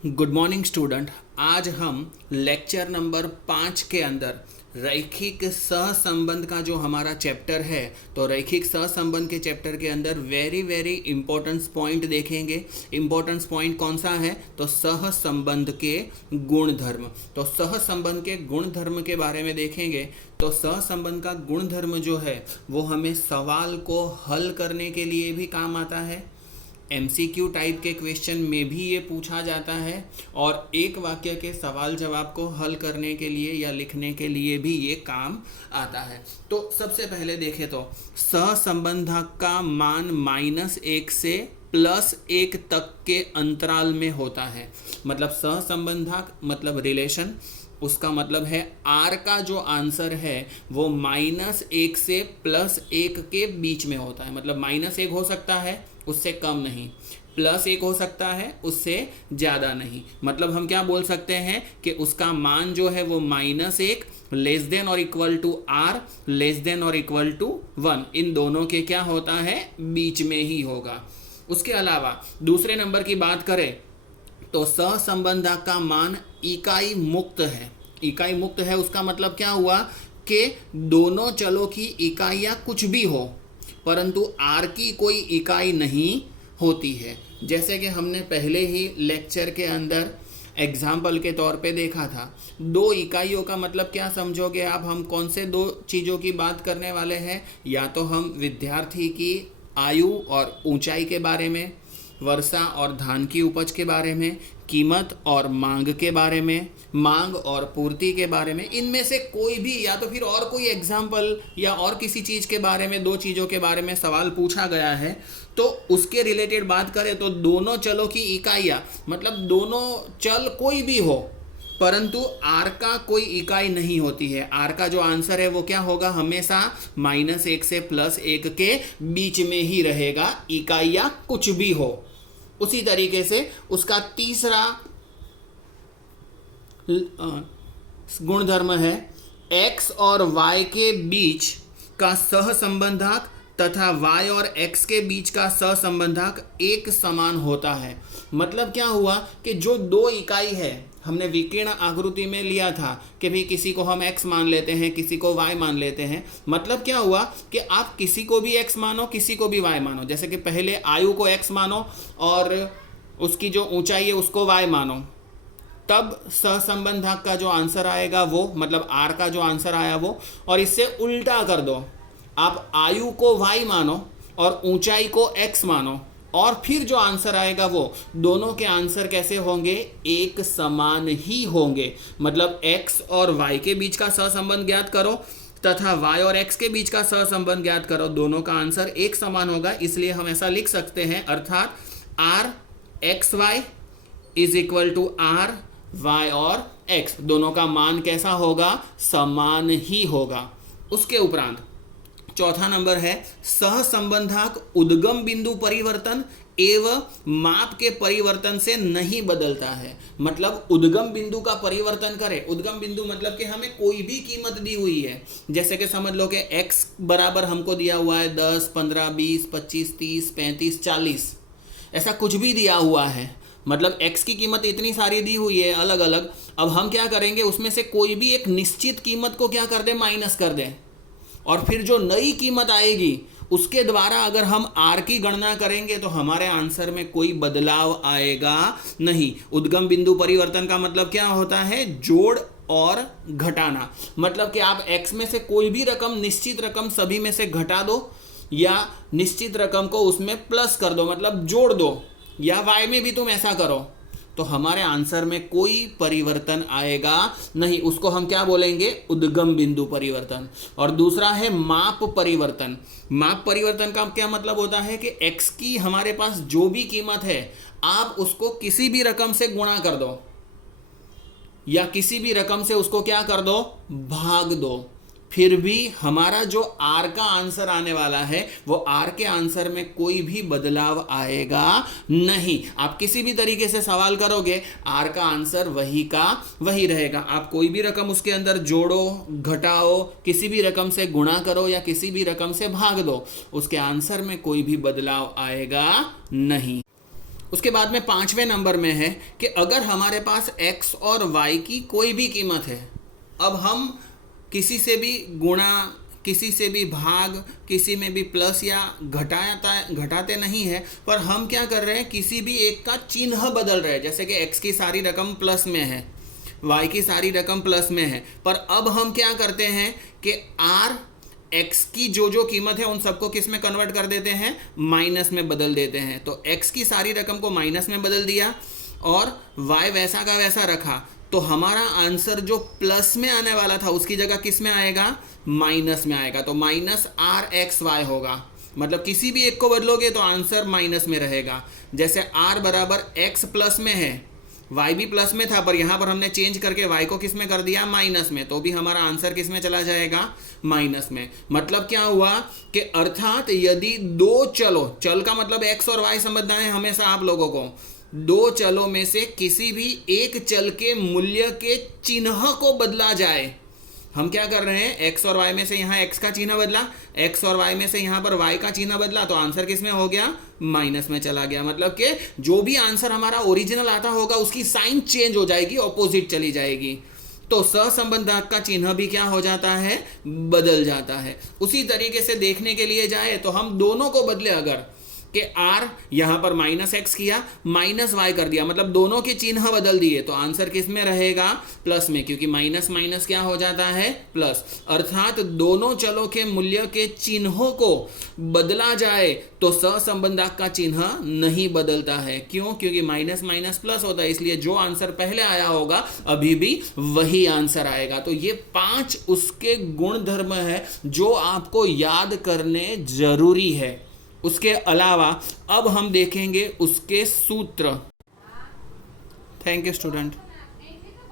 Good morning student. आज हम lecture number 5 के अंदर रैखिक सहसंबंध का जो हमारा चैप्टर है, तो रैखिक सहसंबंध के चैप्टर के अंदर वेरी इंपॉर्टेंट पॉइंट देखेंगे। इंपॉर्टेंट पॉइंट कौन सा है? तो सहसंबंध के गुणधर्म। तो सहसंबंध के गुणधर्म के बारे में देखेंगे। तो सहसंबंध का गुणधर्म जो है वो हमें सवाल को हल करने के लिए भी काम आता है। एमसीक्यू टाइप के क्वेश्चन में भी ये पूछा जाता है और एक वाक्य के सवाल जवाब को हल करने के लिए या लिखने के लिए भी ये काम आता है। तो सबसे पहले देखें तो सहसंबंधक का मान -1 से +1 तक के अंतराल में होता है। मतलब सहसंबंधक मतलब रिलेशन, उसका मतलब है आर का जो आंसर है वो -1 से +1 के बीच में होता है। मतलब -1 हो सकता है, उससे कम नहीं, +1 हो सकता है, उससे ज़्यादा नहीं। मतलब हम क्या बोल सकते हैं कि उसका मान जो है वो -1 लेस देन और equal to r less than और इक्वल टू 1, इन दोनों के क्या होता है? बीच में ही होगा। उसके अलावा दूसरे नंबर की बात करें तो सहसंबंधक का मान इकाई मुक्त है। इकाई मुक्त है उसका मतलब क्या हुआ कि दोनों चलों की इकाइयाँ कुछ भी हो, परंतु आर की कोई इकाई नहीं होती है। जैसे कि हमने पहले ही लेक्चर के अंदर एग्जाम्पल के तौर पे देखा था। 2 इकाइयों का मतलब क्या समझोगे आप? हम कौन से 2 चीज़ों की बात करने वाले हैं? या तो हम विद्यार्थी की आयु और ऊंचाई के बारे में, वर्षा और धान की उपज के बारे में, कीमत और मांग के बारे में, मांग और पूर्ति के बारे में। इनमें से कोई भी या तो फिर और कोई एग्जाम्पल या और किसी चीज़ के बारे में, 2 चीज़ों के बारे में सवाल पूछा गया है तो उसके रिलेटेड बात करें तो दोनों चलों की इकाइयाँ, मतलब दोनों चल कोई भी हो परंतु आर का कोई इकाई नहीं होती है। आर का जो आंसर है वो क्या होगा? हमेशा -1 से +1 के बीच में ही रहेगा, इकाइयाँ कुछ भी हो। उसी तरीके से उसका तीसरा गुणधर्म है x और y के बीच का सहसंबंधक तथा y और x के बीच का सहसंबंधक एक समान होता है। मतलब क्या हुआ कि जो 2 इकाई है, हमने विकीर्ण आकृति में लिया था कि भाई किसी को हम x मान लेते हैं, किसी को y मान लेते हैं। मतलब क्या हुआ कि आप किसी को भी x मानो, किसी को भी y मानो। जैसे कि पहले आयु को x मानो और उसकी जो ऊंचाई है उसको y मानो, तब सहसंबंधक का जो आंसर आएगा वो, मतलब r का जो आंसर आया वो, और इससे उल्टा कर दो, आप आयु को y मानो और ऊंचाई को x मानो, और फिर जो आंसर आएगा वो दोनों के आंसर कैसे होंगे? एक समान ही होंगे। मतलब x और y के बीच का सहसंबंध ज्ञात करो तथा y और x के बीच का सहसंबंध ज्ञात करो, दोनों का आंसर एक समान होगा। इसलिए हम ऐसा लिख सकते हैं, अर्थात r x y is equal to r y और x, दोनों का मान कैसा होगा? समान ही होगा। उसके उपरांत चौथा नंबर है सहसंबंधक उद्गम बिंदु परिवर्तन एवं माप के परिवर्तन से नहीं बदलता है। मतलब उद्गम बिंदु का परिवर्तन करें, उद्गम बिंदु मतलब कि हमें कोई भी कीमत दी हुई है, जैसे कि समझ लो कि x बराबर हमको दिया हुआ है 10, 15, 20, 25, 30, 35, 40, ऐसा कुछ भी दिया हुआ है। मतलब x की कीमत इतनी सारी दी हुई है अलग अलग। अब हम क्या करेंगे, उसमें से कोई भी एक निश्चित कीमत को क्या कर दें? माइनस कर दें, और फिर जो नई कीमत आएगी उसके द्वारा अगर हम r की गणना करेंगे तो हमारे आंसर में कोई बदलाव आएगा नहीं। उद्गम बिंदु परिवर्तन का मतलब क्या होता है? जोड़ और घटाना। मतलब कि आप x में से कोई भी रकम, निश्चित रकम सभी में से घटा दो या निश्चित रकम को उसमें प्लस कर दो, मतलब जोड़ दो, या y में भी तुम ऐसा करो, तो हमारे आंसर में कोई परिवर्तन आएगा नहीं। उसको हम क्या बोलेंगे? उद्गम बिंदु परिवर्तन। और दूसरा है माप परिवर्तन। माप परिवर्तन का क्या मतलब होता है कि x की हमारे पास जो भी कीमत है आप उसको किसी भी रकम से गुणा कर दो या किसी भी रकम से उसको क्या कर दो? भाग दो, फिर भी हमारा जो r का आंसर आने वाला है वो r के आंसर में कोई भी बदलाव आएगा नहीं। आप किसी भी तरीके से सवाल करोगे r का आंसर वही का वही रहेगा। आप कोई भी रकम उसके अंदर जोड़ो, घटाओ, किसी भी रकम से गुणा करो या किसी भी रकम से भाग दो, उसके आंसर में कोई भी बदलाव आएगा नहीं। उसके बाद में 5वें नंबर में है कि अगर हमारे पास x और y की कोई भी कीमत है, अब हम किसी से भी गुणा, किसी से भी भाग, किसी में भी प्लस या घटाते नहीं है, पर हम क्या कर रहे हैं, किसी भी एक का चिन्ह बदल रहे हैं। जैसे कि x की सारी रकम प्लस में है, y की सारी रकम प्लस में है, पर अब हम क्या करते हैं कि r x की जो कीमत है उन सबको किस में कन्वर्ट कर देते हैं, माइनस में बदल देते हैं। तो x की सारी रकम को माइनस में बदल दिया और y वैसा का वैसा रखा, तो हमारा आंसर जो प्लस में आने वाला था उसकी जगह किस में आएगा, माइनस में आएगा। तो माइनस आर एक्स वाई होगा, मतलब किसी भी एक को बदलोगे तो आंसर माइनस में रहेगा। जैसे r बराबर x प्लस में है, y भी प्लस में था, पर यहाँ पर हमने चेंज करके y को किस में कर दिया, माइनस में, तो भी हमारा आंसर किस में चला जाएगा, माइनस में। मतलब क्या हुआ कि अर्थात यदि दो चलो, चल का मतलब x और y समझना है हमेशा आप लोगों को, दो चलों में से किसी भी एक चल के मूल्य के चिन्ह को बदला जाए, हम क्या कर रहे हैं, x और y में से यहाँ x का चिन्ह बदला, x और y में से यहाँ पर y का चिन्ह बदला, तो आंसर किस में हो गया, माइनस में चला गया। मतलब कि जो भी आंसर हमारा ओरिजिनल आता होगा उसकी साइन चेंज हो जाएगी, ऑपोजिट चली जाएगी। तो सहसंबंधक का चिन्ह भी क्या हो जाता है, बदल जाता है। उसी तरीके से देखने के लिए जाए तो हम दोनों को बदले, अगर कि r यहां पर माइनस एक्स किया, माइनस वाई कर दिया, मतलब दोनों के चिन्ह बदल दिए, तो आंसर किस में रहेगा, प्लस में, क्योंकि माइनस माइनस क्या हो जाता है, प्लस। अर्थात दोनों चलों के मूल्य के चिन्हों को बदला जाए तो सहसंबंधक का चिन्ह नहीं बदलता है। क्यों, क्योंकि माइनस माइनस प्लस होता है, इसलिए जो आंसर पहले आया होगा अभी भी वही आंसर आएगा। तो ये 5 उसके गुण धर्म है जो आपको याद करने जरूरी है। उसके अलावा अब हम देखेंगे उसके सूत्र। Thank you student.